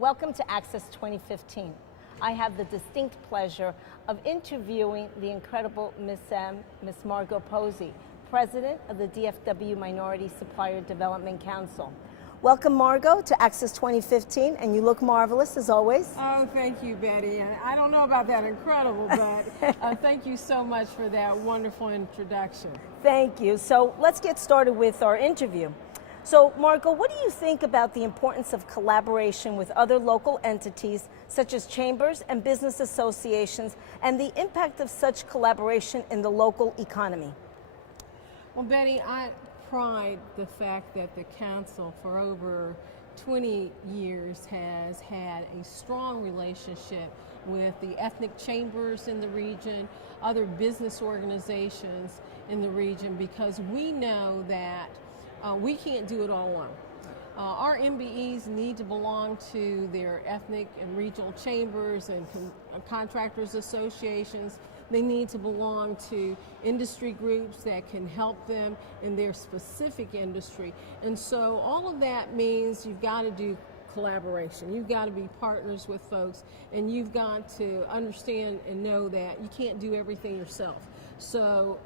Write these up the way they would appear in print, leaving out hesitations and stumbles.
Welcome to Access 2015. I have the distinct pleasure of interviewing the incredible Miss Margo Posey, President of the DFW Minority Supplier Development Council. Welcome, Margo, to Access 2015, and you look marvelous as always. Oh, thank you, Betty. I don't know about that incredible, but thank you so much for that wonderful introduction. Thank you. So let's get started with our interview. So, Margo, what do you think about the importance of collaboration with other local entities, such as chambers and business associations, and the impact of such collaboration in the local economy? Well, Betty, I pride the fact that the council for over 20 years has had a strong relationship with the ethnic chambers in the region, other business organizations in the region, because we know that we can't do it all alone. Our MBEs need to belong to their ethnic and regional chambers and contractors associations. They need to belong to industry groups that can help them in their specific industry. And so all of that means you've got to do collaboration. You've got to be partners with folks, and you've got to understand and know that you can't do everything yourself. So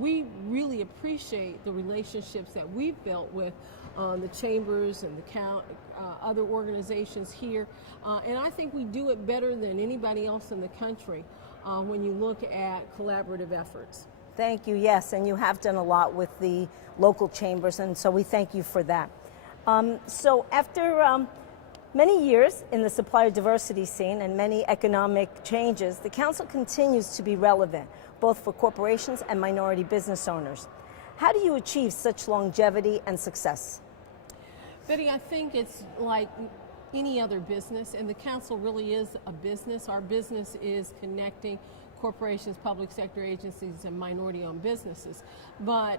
we really appreciate the relationships that we've built with the chambers and the other organizations here. And I think we do it better than anybody else in the country when you look at collaborative efforts. Thank you, yes, and you have done a lot with the local chambers, and so we thank you for that. So after many years in the supplier diversity scene and many economic changes, the council continues to be relevant, both for corporations and minority business owners. How do you achieve such longevity and success? Betty, I think it's like any other business, and the council really is a business. Our business is connecting corporations, public sector agencies, and minority-owned businesses. But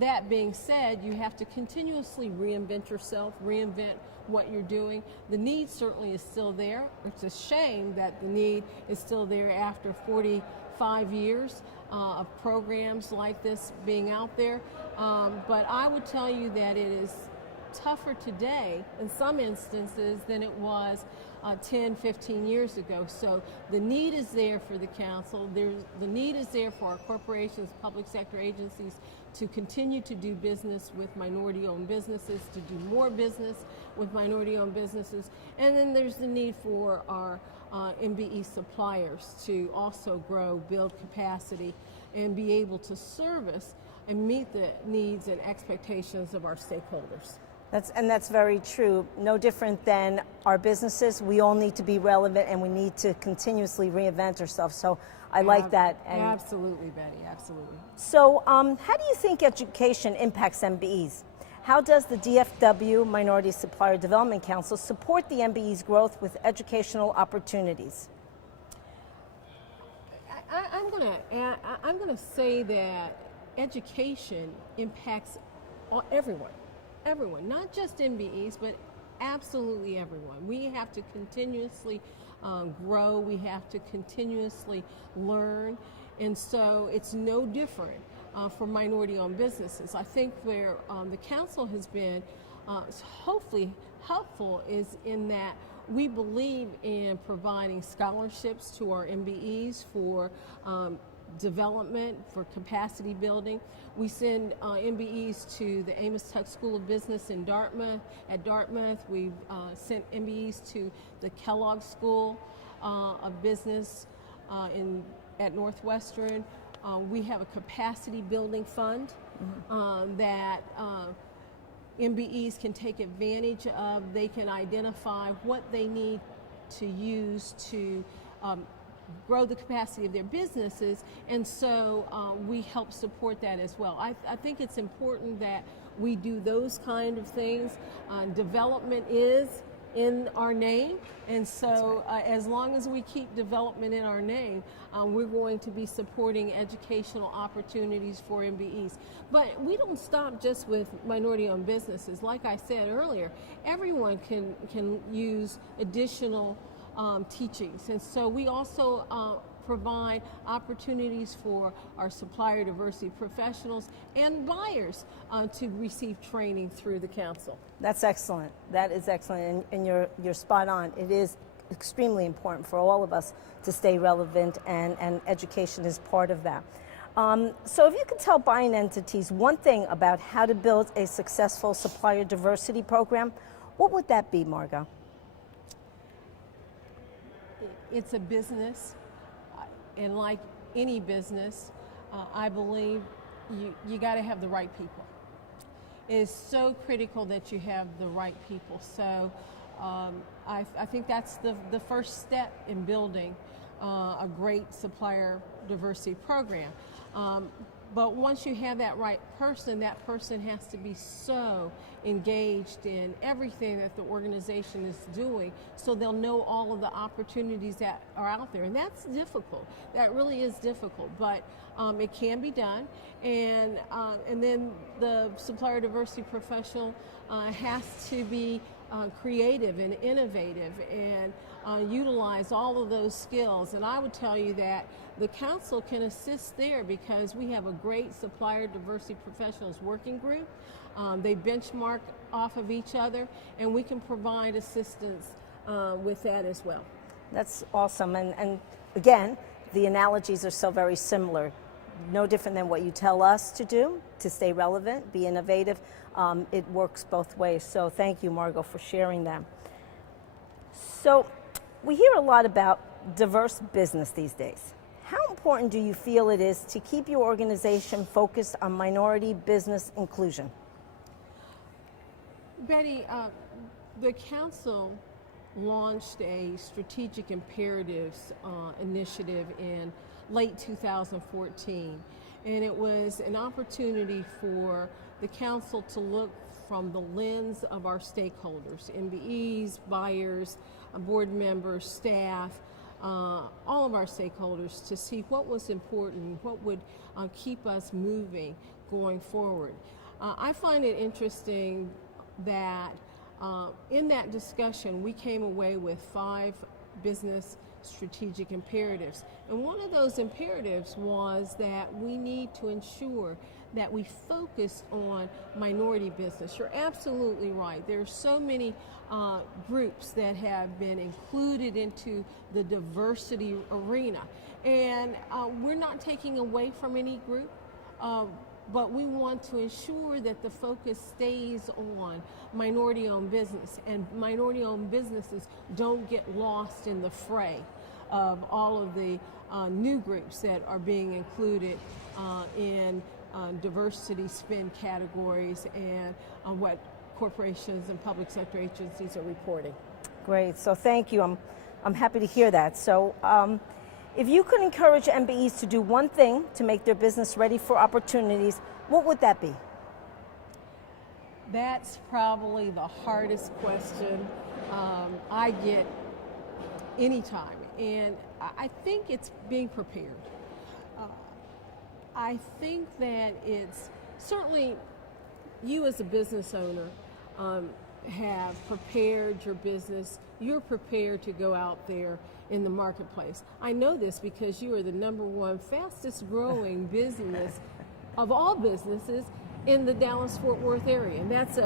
that being said, you have to continuously reinvent yourself, reinvent what you're doing. The need certainly is still there. It's a shame that the need is still there after 45 years of programs like this being out there. But I would tell you that it is tougher today in some instances than it was 10, 15 years ago. So the need is there for the council. The need is there for our corporations, public sector agencies to continue to do business with minority-owned businesses, to do more business with minority-owned businesses. And then there's the need for our MBE suppliers to also grow, build capacity, and be able to service and meet the needs and expectations of our stakeholders. That's very true. No different than our businesses. We all need to be relevant, and we need to continuously reinvent ourselves. So I like that. And absolutely, Betty, absolutely. So how do you think education impacts MBEs? How does the DFW Minority Supplier Development Council support the MBE's growth with educational opportunities? I'm going to say that education impacts everyone. Everyone, not just MBEs, but absolutely everyone. We have to continuously grow. We have to continuously learn. And so it's no different for minority-owned businesses. I think where the council has been hopefully helpful is in that we believe in providing scholarships to our MBEs for development, for capacity building. We send MBEs to the Amos Tuck School of Business in Dartmouth. At Dartmouth, we've sent MBEs to the Kellogg School of Business at Northwestern. We have a capacity building fund that MBEs can take advantage of. They can identify what they need to use to grow the capacity of their businesses, and so we help support that as well. I think it's important that we do those kind of things. Development is in our name, and so as long as we keep development in our name, we're going to be supporting educational opportunities for MBEs. But we don't stop just with minority-owned businesses. Like I said earlier, everyone can use additional teachings, and so we also provide opportunities for our supplier diversity professionals and buyers to receive training through the council. That's excellent. That is excellent, and you're spot on. It is extremely important for all of us to stay relevant, and education is part of that. So if you could tell buying entities one thing about how to build a successful supplier diversity program, what would that be, Margo? It's a business, and like any business, I believe you got to have the right people. It is so critical that you have the right people. So I think that's the first step in building a great supplier diversity program. But once you have that person has to be so engaged in everything that the organization is doing, so they'll know all of the opportunities that are out there. And that's difficult. That really is difficult, but it can be done. And then the supplier diversity professional has to be creative and innovative and utilize all of those skills. And I would tell you that the council can assist there because we have a great supplier diversity professionals working group. They benchmark off of each other, and we can provide assistance with that as well. That's awesome. And again, the analogies are so very similar. No different than what you tell us to do to stay relevant, be innovative. It works both ways. So thank you, Margo, for sharing that. So we hear a lot about diverse business these days. How important do you feel it is to keep your organization focused on minority business inclusion? Betty, the council launched a strategic imperatives initiative in late 2014, and it was an opportunity for the council to look from the lens of our stakeholders, MBEs, buyers, board members, staff, all of our stakeholders, to see what was important, what would keep us moving going forward. I find it interesting that in that discussion we came away with 5 business strategic imperatives. And one of those imperatives was that we need to ensure that we focus on minority business. You're absolutely right. There are so many groups that have been included into the diversity arena. And we're not taking away from any group, but we want to ensure that the focus stays on minority-owned business, and minority-owned businesses don't get lost in the fray of all of the new groups that are being included in diversity spend categories and what corporations and public sector agencies are reporting. Great, so thank you. I'm happy to hear that. So if you could encourage MBEs to do one thing to make their business ready for opportunities, what would that be? That's probably the hardest question I get anytime, and I think it's being prepared. I think that it's certainly you as a business owner have prepared your business. You're prepared to go out there in the marketplace. I know this because you are the #1 fastest growing business of all businesses in the Dallas-Fort Worth area, and that's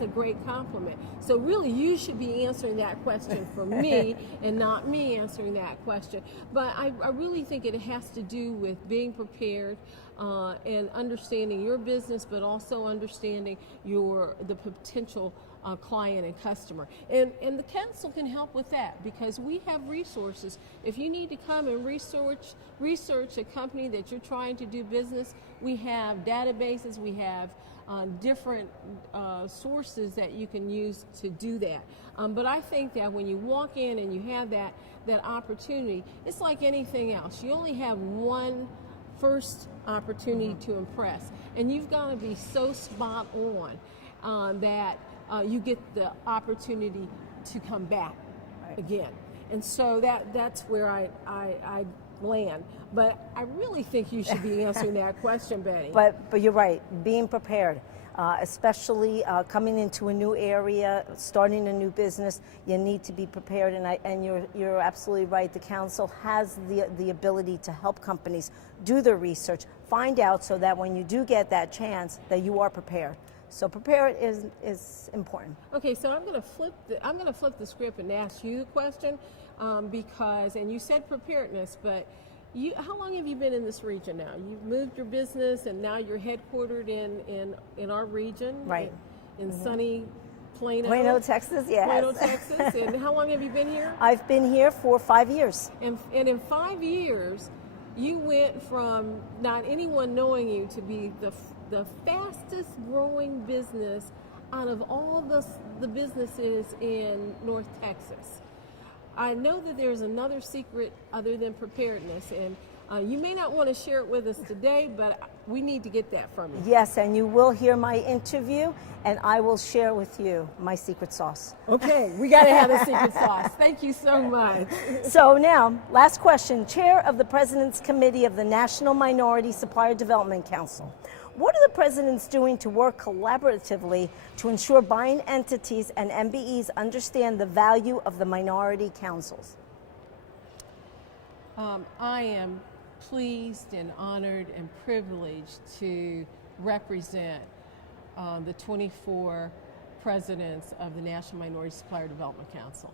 a great compliment. So really, you should be answering that question for me and not me answering that question. But I really think it has to do with being prepared and understanding your business, but also understanding the potential client and customer. And the council can help with that because we have resources. If you need to come and research a company that you're trying to do business, we have databases, we have different sources that you can use to do that. But I think that when you walk in and you have that opportunity, it's like anything else. You only have one first opportunity to impress, and you've got to be so spot on that you get the opportunity to come back again. And so that's where I land. But I really think you should be answering that question, Betty. But you're right, being prepared. especially coming into a new area, starting a new business. You need to be prepared, and you're absolutely right. The council has the ability to help companies do their research, find out, so that when you do get that chance, that you are prepared. So prepare is important. Okay, so I'm going to flip the script and ask you a question, because, and you said preparedness, but how long have you been in this region now? You've moved your business, and now you're headquartered in our region, right? In sunny Plano, Texas. Yes. Plano, Texas. And how long have you been here? I've been here for 5 years. And in 5 years, you went from not anyone knowing you to be the fastest growing business out of all the businesses in North Texas. I know that there's another secret other than preparedness, and you may not want to share it with us today, but we need to get that from you. Yes, and you will hear my interview, and I will share with you my secret sauce. Okay, we got to have a secret sauce. Thank you so much. So now, last question. Chair of the President's Committee of the National Minority Supplier Development Council. What are the presidents doing to work collaboratively to ensure buying entities and MBEs understand the value of the minority councils? I am pleased and honored and privileged to represent the 24 presidents of the National Minority Supplier Development Council.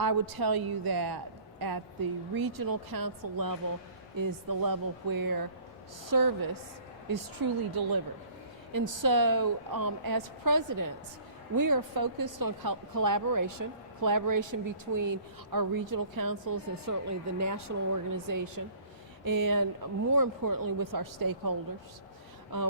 I would tell you that at the regional council level is the level where service is truly delivered. And so as presidents, we are focused on collaboration between our regional councils and certainly the national organization, and more importantly with our stakeholders.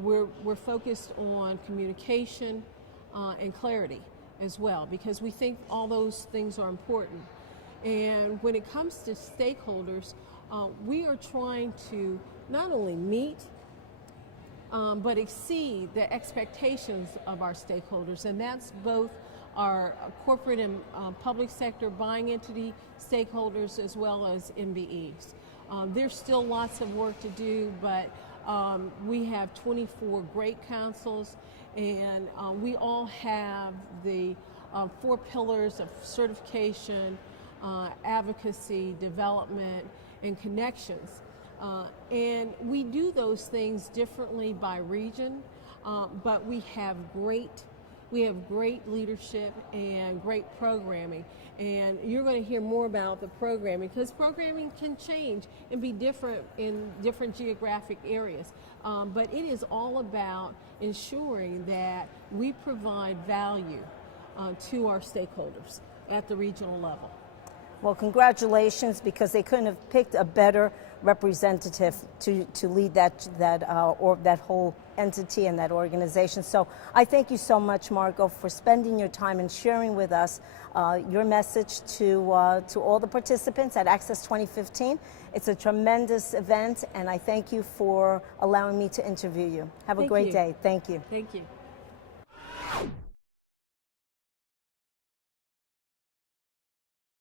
We're focused on communication and clarity as well, because we think all those things are important. And when it comes to stakeholders, we are trying to not only meet but exceed the expectations of our stakeholders, and that's both our corporate and public sector buying entity stakeholders as well as MBEs. There's still lots of work to do, but we have 24 great councils, and we all have the 4 pillars of certification, advocacy, development, and connections. And we do those things differently by region, but we have great leadership and great programming. And you're going to hear more about the programming, because programming can change and be different in different geographic areas. But it is all about ensuring that we provide value to our stakeholders at the regional level. Well, congratulations, because they couldn't have picked a better representative to lead that whole entity and that organization. So I thank you so much, Margo, for spending your time and sharing with us your message to all the participants at Access 2015. It's a tremendous event, and I thank you for allowing me to interview you. Have a great day. Thank you. Thank you.